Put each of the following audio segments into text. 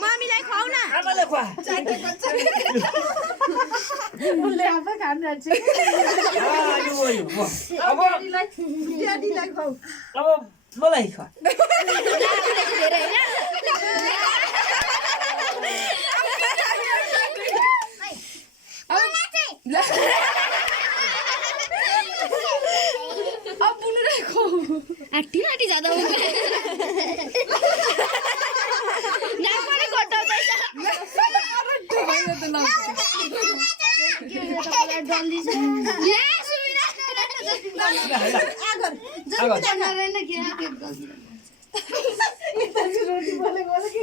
मम्मीलाई खुवाउ न आमाले खुवा उसले आफै खान्छ अब ड्याडीलाई खुवाउ अब मलाई खुवा अब बुनुलाई खुवाउ आटी आटी ज्यादा हो ना पनि घटाउँदैछ जल्दी छ ल्या सुमिरा आगर जल्दी नरेन के केक गल्ती रोटी बोले बोले के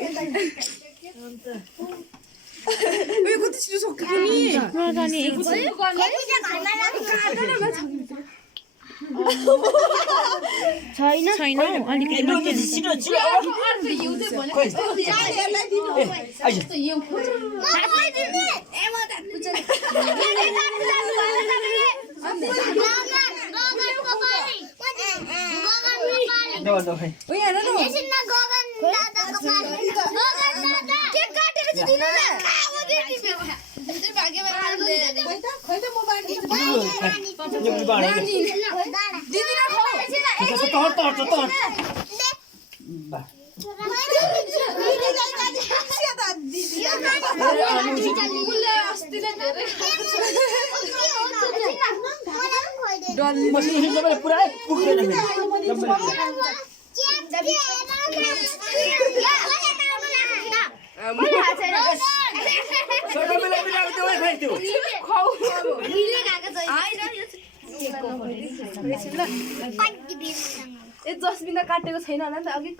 उयो कति छिटो सक्यो नि छैन छैन अलिकति मात्रै छिटो छिटो पुरा पुग्दैन जसमिन काटेको छैन होला नि त अघि